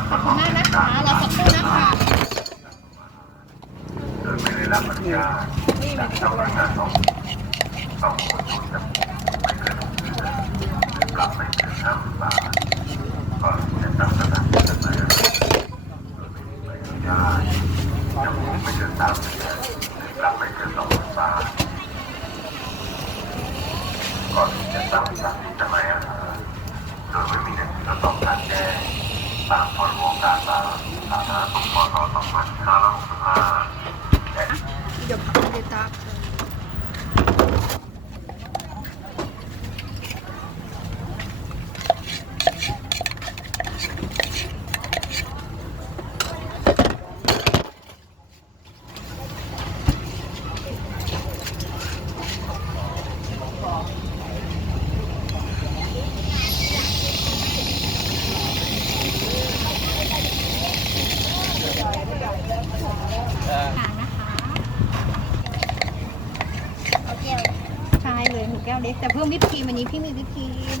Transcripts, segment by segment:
ขอบคุณมากนะคะรอสักครู่นะคะก่อนที่จะตั้งสถานที่จำหน่ายอาหารโดยไม่มีหนังสือตอบการแจ้งตามพรบการสาธารณสุขพศ 2565และเดี๋ยวพักเดต้าใช่เลยหมูแก้วเล็กแต่เพิ่มวิปครีมอันนี้พี่มีวิปครีม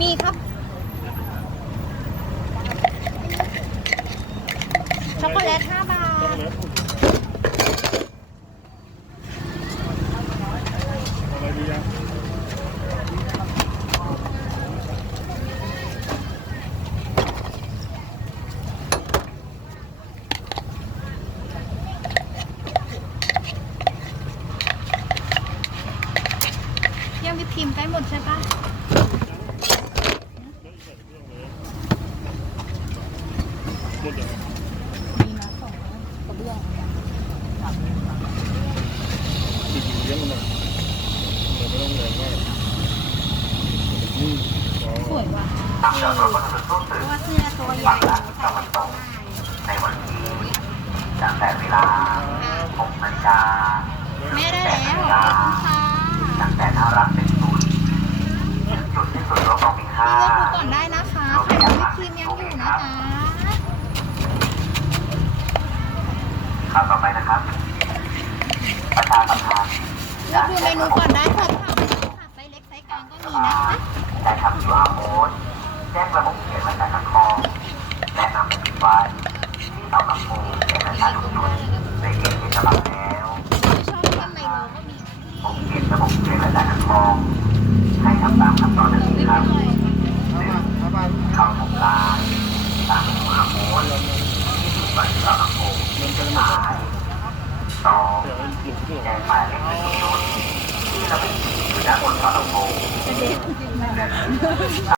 มีครับ ช็อกโกแลต5บาท อะไรดีอะ เที่ ยงวิปครีมใกล้หมดใช่ปะหมดเลยมีมาสองกระเบื้องติดเลี้ยงมันหน่อยเดี๋ยวไม่ต้องแรงมากอืมอ๋อสวยว่ะเพราะว่าเสื้อตัวใหญ่ใส่ได้ง่ายในวันที่ตั้งแต่เวลา6นาฬิกาแม่ได้แล้วขอบคุณค่ะตั้งแต่น่ารัก เลือกดูก่อนได้นะคะไข่มุกวิปครีมยังอยู่นะคะข่าวต่อไปนะครับประชาสัมพันเลือกดูเมนูก่อนได้สอบถามได้ค่ะไซส์เล็กไซส์กลางก็มีนะคะได้ทำ QR code แจ้งระบบเขียนบรรทัดข้อความและนำไปติดไว้ที่เตาลำโพงในประชาชนในเกณฑ์ที่ฉบับแล้วชอบเข้มไมโลก็มีผมเขียนระบบเขียนบรรทัดข้อความให้ ทำตามขั้นตอนดังไม่นี้ครับเข้าทำลายตาม QR code ที่บันทึกเตาลำโพงสายสองเดี๋ยวหลุดหัวแจ้งหมายเลขหนึ่งศูนย์ที่ระบุอยู่ด้านบนเตาลำโพงจะเด็ด